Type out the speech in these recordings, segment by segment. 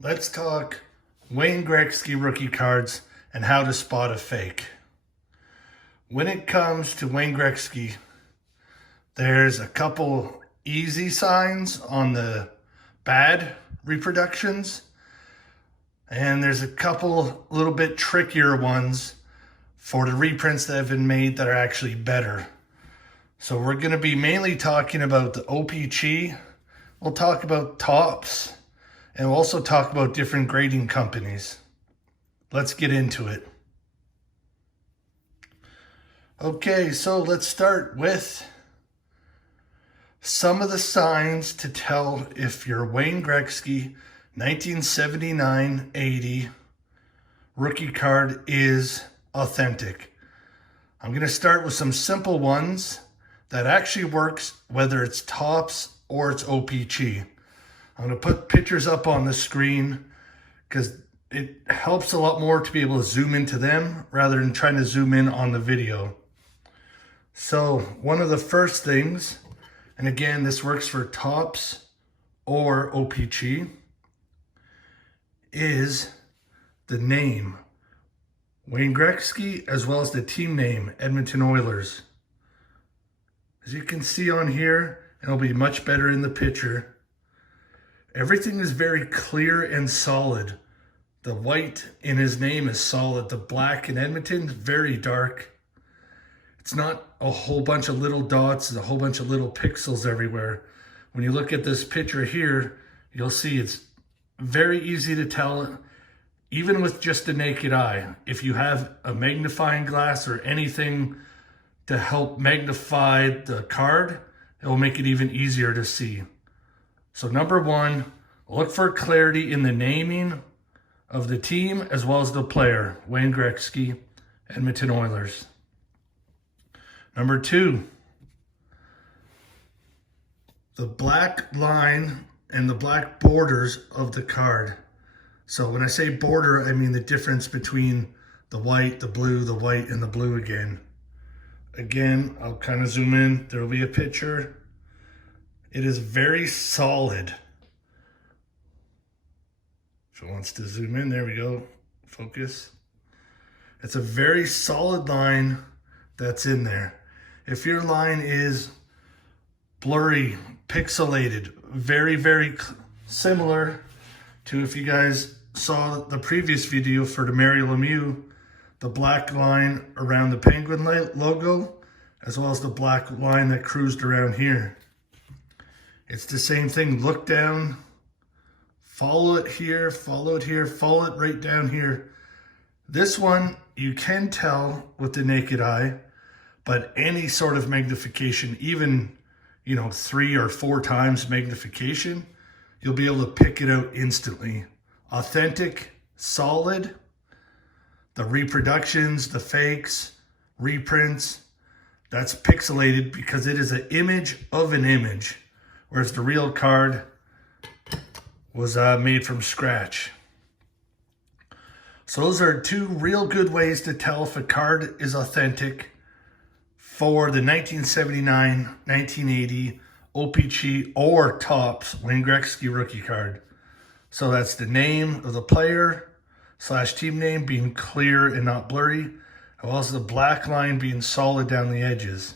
Let's talk Wayne Gretzky rookie cards and how to spot a fake. When it comes to Wayne Gretzky, there's a couple easy signs on the bad reproductions, and there's a couple little bit trickier ones for the reprints that have been made that are actually better. So we're going to be mainly talking about the O-pee-Chee. We'll talk about tops, and we'll also talk about different grading companies. Let's get into it. Okay, so let's start with some of the signs to tell if your Wayne Gretzky 1979-80 rookie card is authentic. I'm going to start with some simple ones that actually works whether it's tops or it's O-pee-Chee. I'm going to put pictures up on the screen because it helps a lot more to be able to zoom into them rather than trying to zoom in on the video. So one of the first things, and again, this works for tops or O-pee-Chee, is the name. Wayne Gretzky, as well as the team name, Edmonton Oilers. As you can see on here, and it'll be much better in the picture, everything is very clear and solid. The white in his name is solid. The black in Edmonton, very dark. It's not a whole bunch of little dots and a whole bunch of little pixels everywhere. When you look at this picture here, you'll see it's very easy to tell, even with just the naked eye. If you have a magnifying glass or anything to help magnify the card, it will make it even easier to see. So number one, look for clarity in the naming of the team as well as the player, Wayne Gretzky, Edmonton Oilers. Number two, the black line and the black borders of the card. So when I say border, I mean the difference between the white, the blue, the white, and the blue again. Again, I'll kind of zoom in. There will be a picture. It is very solid. If it wants to zoom in, there we go. Focus. It's a very solid line that's in there. If your line is blurry, pixelated, very similar to, if you guys saw the previous video for the Mary Lemieux, the black line around the Penguin logo, as well as the black line that cruised around here. It's the same thing. Look down, follow it here, follow it here, follow it right down here. This one, you can tell with the naked eye, but any sort of magnification, even 3 or 4 times magnification, you'll be able to pick it out instantly. Authentic, solid. The reproductions, the fakes, reprints, that's pixelated because it is an image of an image, whereas the real card was made from scratch. So those are 2 real good ways to tell if a card is authentic for the 1979-1980 O-pee-Chee or tops Wayne Gretzky rookie card. So that's the name of the player / team name being clear and not blurry, as well as the black line being solid down the edges.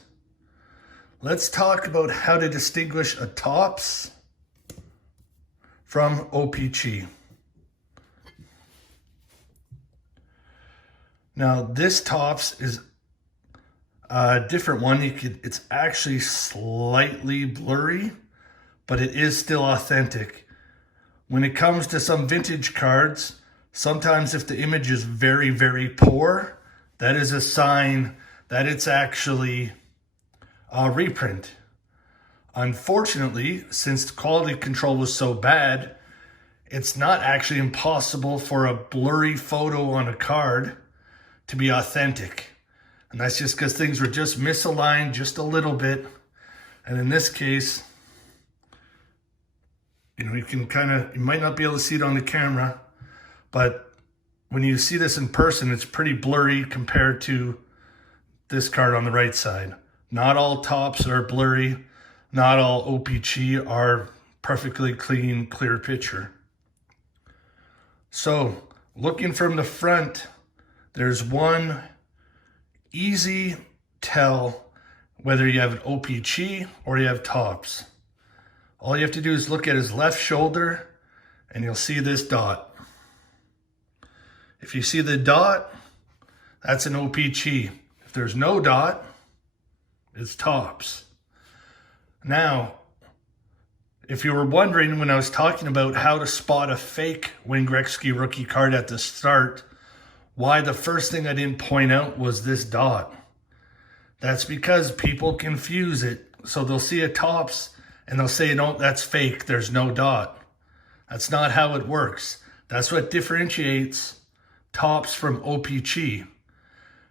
Let's talk about how to distinguish a tops from O-pee-Chee. Now this tops is a different one. It's actually slightly blurry, but it is still authentic. When it comes to some vintage cards, sometimes if the image is very poor, that is a sign that it's actually a reprint. Unfortunately, since the quality control was so bad, it's not actually impossible for a blurry photo on a card to be authentic. And that's just because things were just misaligned just a little bit. And in this case, you might not be able to see it on the camera, but when you see this in person, it's pretty blurry compared to this card on the right side. Not all tops are blurry. Not all O-pee-Chee are perfectly clean, clear picture. So looking from the front, there's one easy tell whether you have an O-pee-Chee or you have tops. All you have to do is look at his left shoulder and you'll see this dot. If you see the dot, that's an O-pee-Chee. If there's no dot, it's tops. Now, if you were wondering when I was talking about how to spot a fake Wayne Gretzky rookie card at the start, why the first thing I didn't point out was this dot. That's because people confuse it. So they'll see a tops and they'll say, no, that's fake, there's no dot. That's not how it works. That's what differentiates tops from O-pee-Chee.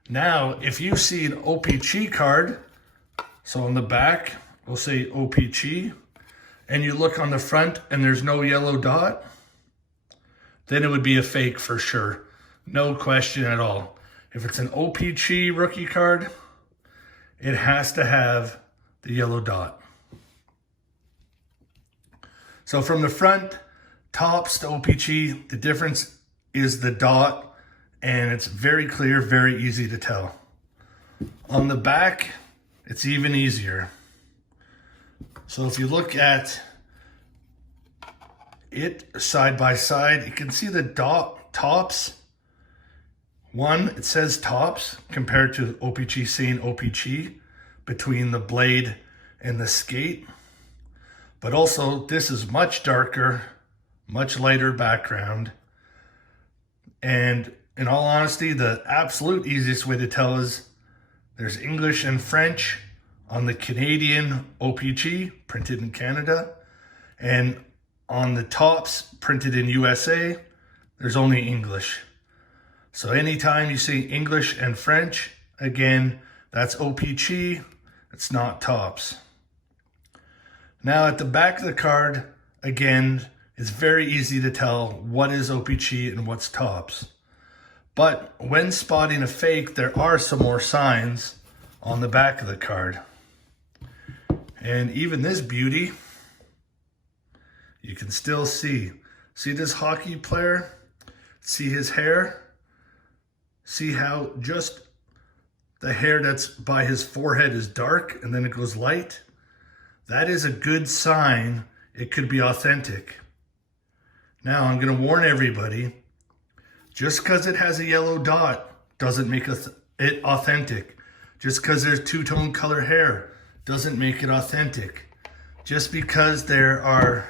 Now, if you see an O-pee-Chee card, so on the back, we'll say O-pee-Chee, and you look on the front and there's no yellow dot, then it would be a fake for sure. No question at all. If it's an O-pee-Chee rookie card, it has to have the yellow dot. So from the front, tops to O-pee-Chee, the difference is the dot, and it's very clear, very easy to tell. On the back, it's even easier. So if you look at it side by side, you can see the dot tops. One, it says tops compared to O-pee-Chee saying O-pee-Chee between the blade and the skate. But also, this is much darker, much lighter background. And in all honesty, the absolute easiest way to tell is there's English and French on the Canadian O-pee-Chee, printed in Canada. And on the tops, printed in USA, there's only English. So anytime you see English and French, again, that's O-pee-Chee, it's not tops. Now at the back of the card, again, it's very easy to tell what is O-pee-Chee and what's tops. But when spotting a fake, there are some more signs on the back of the card. And even this beauty, you can still see. See this hockey player? See his hair? See how just the hair that's by his forehead is dark and then it goes light? That is a good sign it could be authentic. Now I'm going to warn everybody, just because it has a yellow dot doesn't make it authentic. Just because there's two-tone color hair doesn't make it authentic. Just because there are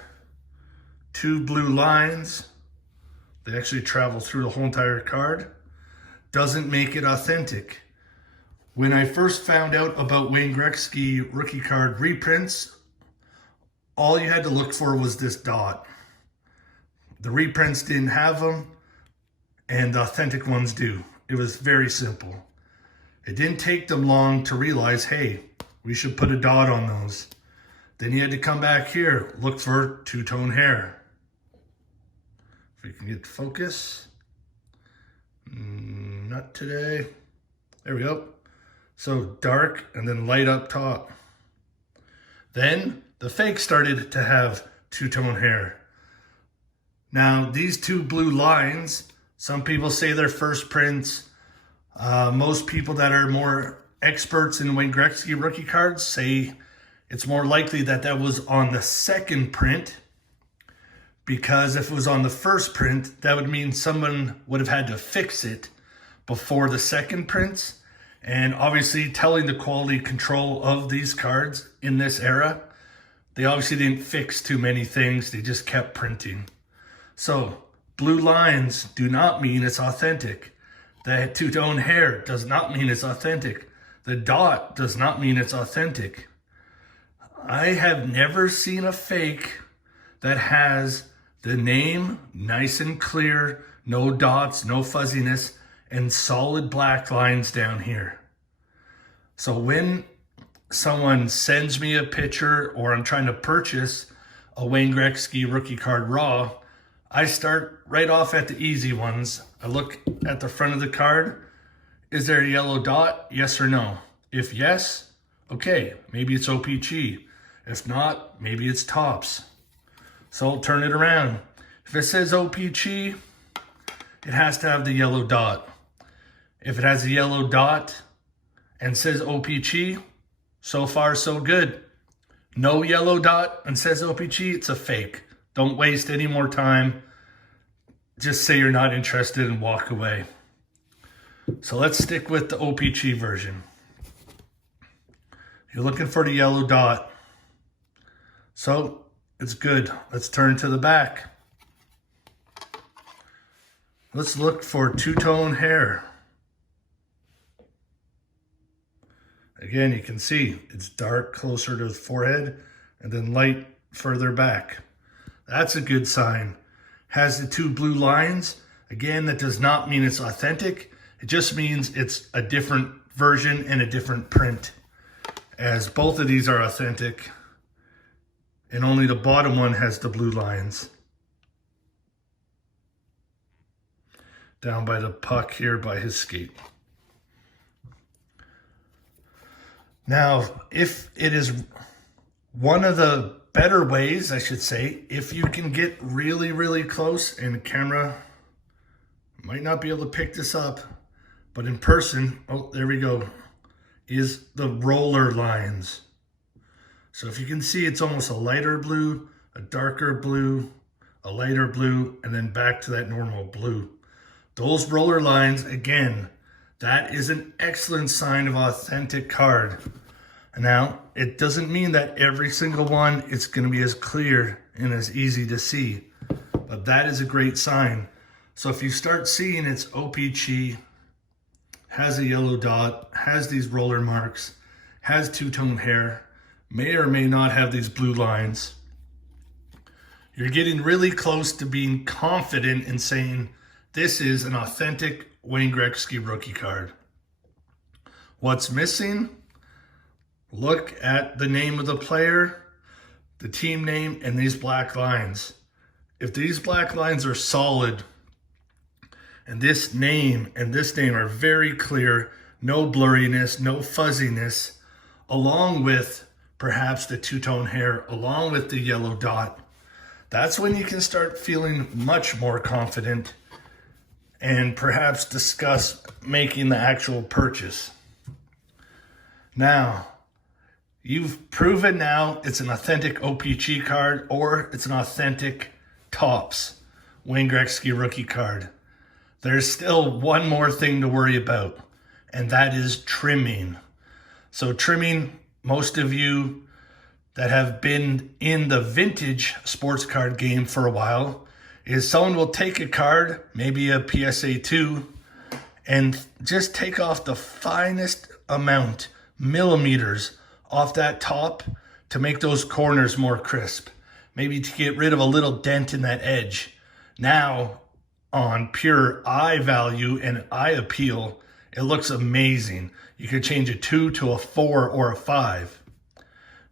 two blue lines, they actually travel through the whole entire card, doesn't make it authentic. When I first found out about Wayne Gretzky rookie card reprints, all you had to look for was this dot. The reprints didn't have them, and the authentic ones do. It was very simple. It didn't take them long to realize, hey, we should put a dot on those. Then you had to come back here, look for two-tone hair. If we can get focus. Not today. There we go. So dark and then light up top. Then the fake started to have two-tone hair. Now these two blue lines, some people say they're first prints. Most people that are more experts in Wayne Gretzky rookie cards say it's more likely that that was on the second print, because if it was on the first print, that would mean someone would have had to fix it before the second prints. And obviously telling the quality control of these cards in this era, they obviously didn't fix too many things. They just kept printing. So blue lines do not mean it's authentic. The two-tone hair does not mean it's authentic. The dot does not mean it's authentic. I have never seen a fake that has the name nice and clear, no dots, no fuzziness, and solid black lines down here. So when someone sends me a picture or I'm trying to purchase a Wayne Gretzky rookie card raw, I start right off at the easy ones. I look at the front of the card. Is there a yellow dot? Yes or no? If yes, okay, maybe it's O-pee-Chee. If not, maybe it's tops. So I'll turn it around. If it says O-pee-Chee, it has to have the yellow dot. If it has a yellow dot and says O-pee-Chee, so far so good. No yellow dot and says O-pee-Chee, it's a fake. Don't waste any more time. Just say you're not interested and walk away. So let's stick with the O-pee-Chee version. You're looking for the yellow dot. So it's good. Let's turn to the back. Let's look for two-tone hair. Again, you can see it's dark closer to the forehead and then light further back. That's a good sign. Has the two blue lines. Again, that does not mean it's authentic. It just means it's a different version and a different print, as both of these are authentic and only the bottom one has the blue lines. Down by the puck here by his skate. Now, if it is one of the better ways, I should say, if you can get really, really close, and the camera might not be able to pick this up, but in person, oh, there we go, is the roller lines. So if you can see, it's almost a lighter blue, a darker blue, a lighter blue, and then back to that normal blue. Those roller lines, again, that is an excellent sign of authentic card. Now, it doesn't mean that every single one is going to be as clear and as easy to see, but that is a great sign. So if you start seeing it's O-pee-Chee, has a yellow dot, has these roller marks, has two-tone hair, may or may not have these blue lines, you're getting really close to being confident in saying this is an authentic Wayne Gretzky rookie card. What's missing? Look at the name of the player, the team name, and these black lines. If these black lines are solid, and this name are very clear, no blurriness, no fuzziness, along with perhaps the two-tone hair, along with the yellow dot, that's when you can start feeling much more confident and perhaps discuss making the actual purchase. Now, you've proven now it's an authentic O-pee-Chee card or it's an authentic Topps Wayne Gretzky rookie card. There's still one more thing to worry about, and that is trimming. So trimming, most of you that have been in the vintage sports card game for a while, is someone will take a card, maybe a PSA 2, and just take off the finest amount, millimeters, off that top to make those corners more crisp. Maybe to get rid of a little dent in that edge. Now, on pure eye value and eye appeal, it looks amazing. You could change a 2 to a 4 or a 5.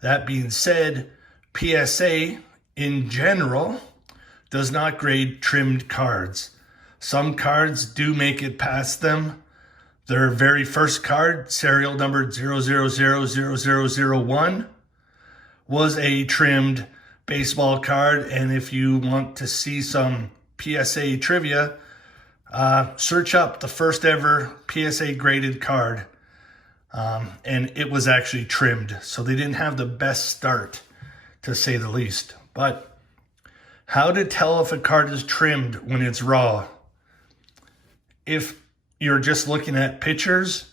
That being said, PSA in general does not grade trimmed cards. Some cards do make it past them. Their very first card, serial number 0000001, was a trimmed baseball card. And if you want to see some PSA trivia, search up the first ever PSA graded card. And it was actually trimmed. So they didn't have the best start, to say the least. But how to tell if a card is trimmed when it's raw? If you're just looking at pictures,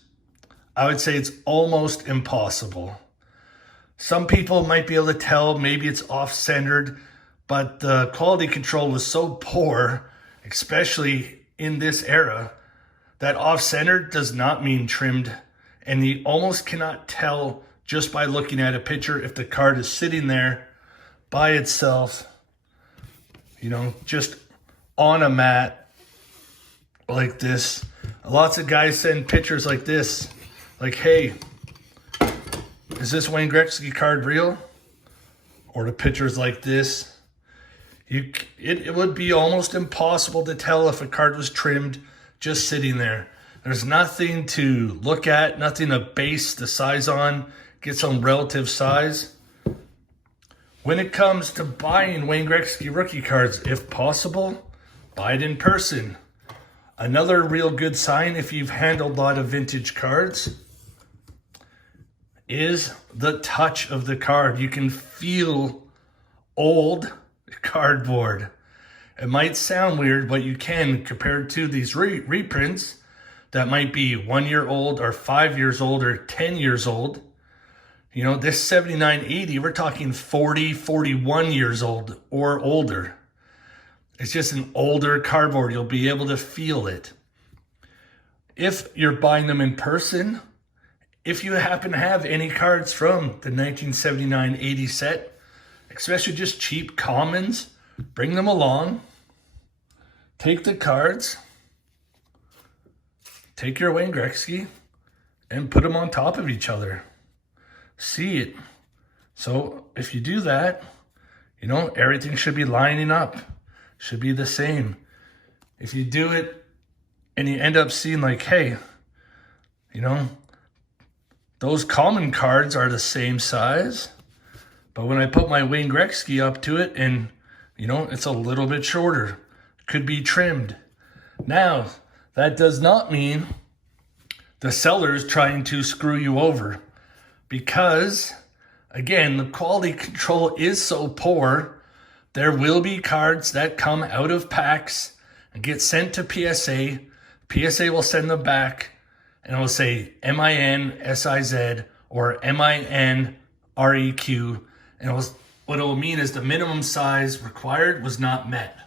I would say it's almost impossible. Some people might be able to tell, maybe it's off-centered, but the quality control was so poor, especially in this era, that off-centered does not mean trimmed. And you almost cannot tell just by looking at a picture if the card is sitting there by itself, you know, just on a mat like this. Lots of guys send pictures like this, like, hey, is this Wayne Gretzky card real? Or the pictures like this. It would be almost impossible to tell if a card was trimmed just sitting there. There's nothing to look at, nothing to base the size on, get some relative size. When it comes to buying Wayne Gretzky rookie cards, if possible, buy it in person. Another real good sign if you've handled a lot of vintage cards is the touch of the card. You can feel old cardboard. It might sound weird, but you can, compared to these reprints that might be 1 year old or 5 years old or 10 years old. You know, this 7980, we're talking 40, 41 years old or older. It's just an older cardboard. You'll be able to feel it. If you're buying them in person, if you happen to have any cards from the 1979-80 set, especially just cheap commons, bring them along. Take the cards, take your Wayne Gretzky, and put them on top of each other. See it. So if you do that, you know, everything should be lining up. Should be the same. If you do it and you end up seeing like, hey, you know, those common cards are the same size, but when I put my Wayne Gretzky up to it and, you know, it's a little bit shorter, could be trimmed. Now, that does not mean the seller's trying to screw you over, because, again, the quality control is so poor. There will be cards that come out of packs and get sent to PSA. PSA will send them back and it will say MIN-SIZ or MIN-REQ. And what it will mean is the minimum size required was not met.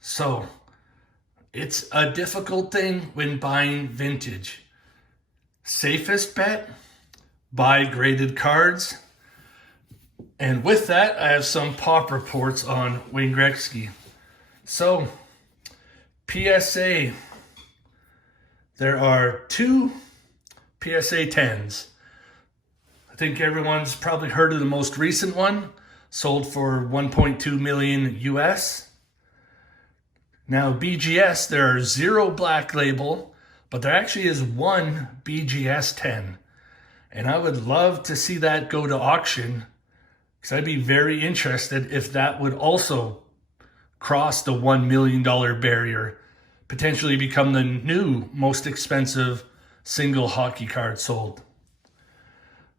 So it's a difficult thing when buying vintage. Safest bet, buy graded cards. And with that, I have some pop reports on Wayne Gretzky. So, PSA, there are 2 PSA 10s. I think everyone's probably heard of the most recent one, sold for 1.2 million US. Now, BGS, there are 0 black label, but there actually is 1 BGS 10. And I would love to see that go to auction, because I'd be very interested if that would also cross the $1 million barrier, potentially become the new most expensive single hockey card sold.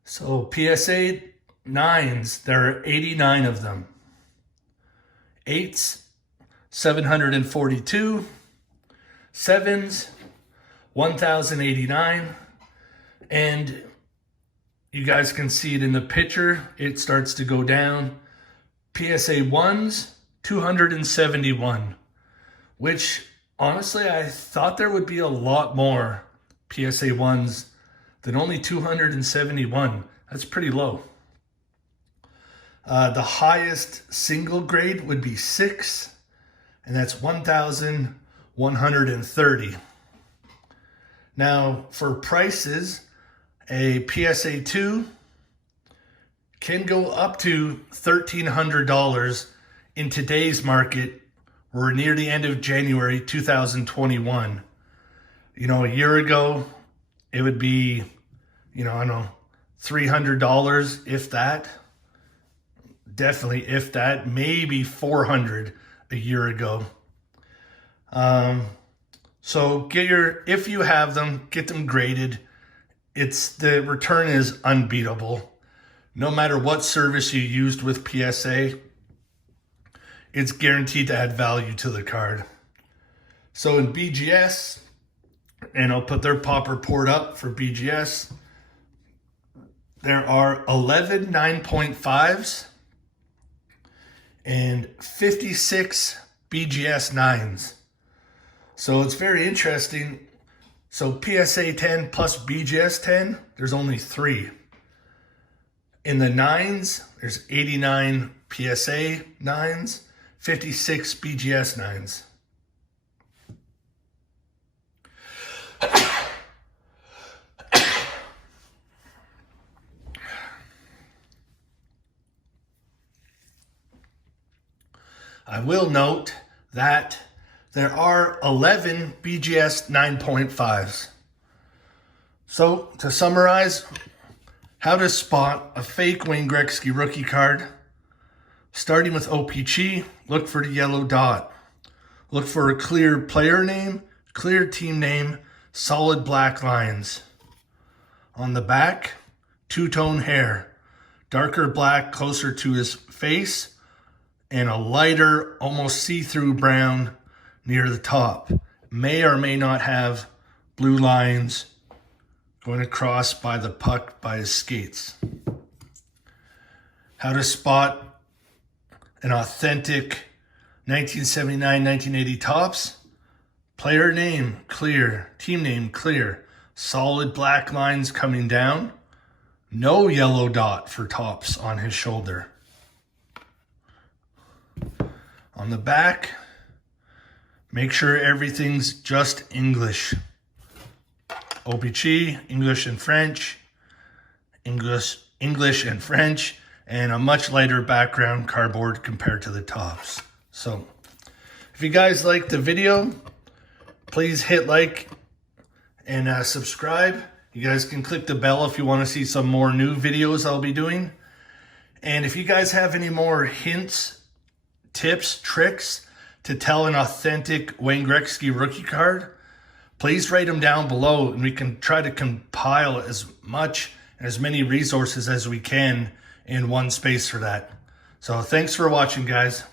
So PSA 9s, there are 89 of them. 8s, 742. 7s, 1,089. And you guys can see it in the picture. It starts to go down. PSA 1s, 271, which honestly, I thought there would be a lot more PSA 1s than only 271. That's pretty low. The highest single grade would be 6, and that's 1,130. Now, for prices, a PSA 2 can go up to $1,300 in today's market. We're near the end of January 2021. You know, a year ago, it would be, you know, I don't know, $300, if that. Definitely, if that, maybe $400 a year ago. So if you have them, get them graded. The return is unbeatable. No matter what service you used with PSA, it's guaranteed to add value to the card. So in BGS, and I'll put their pop report up for BGS, there are 11 9.5s and 56 BGS 9s. So it's very interesting. So PSA 10 plus BGS 10, there's only 3. In the 9s, there's 89 PSA 9s, 56 BGS 9s. I will note that there are 11 BGS 9.5s. So, to summarize, how to spot a fake Wayne Gretzky rookie card. Starting with O-pee-Chee, look for the yellow dot. Look for a clear player name, clear team name, solid black lines. On the back, two-tone hair, darker black closer to his face, and a lighter, almost see-through brown near the top. May or may not have blue lines going across by the puck by his skates. How to spot an authentic 1979-1980 Topps. Player name, clear. Team name, clear. Solid black lines coming down. No yellow dot for Topps on his shoulder. On the back, make sure everything's just English. O-pee-Chee, English and French, English and French, and a much lighter background cardboard compared to the Topps. So, if you guys liked the video, please hit like and subscribe. You guys can click the bell if you want to see some more new videos I'll be doing. And if you guys have any more hints, tips, tricks to tell an authentic Wayne Gretzky rookie card, please write them down below, and we can try to compile as much and as many resources as we can in one space for that. So thanks for watching, guys.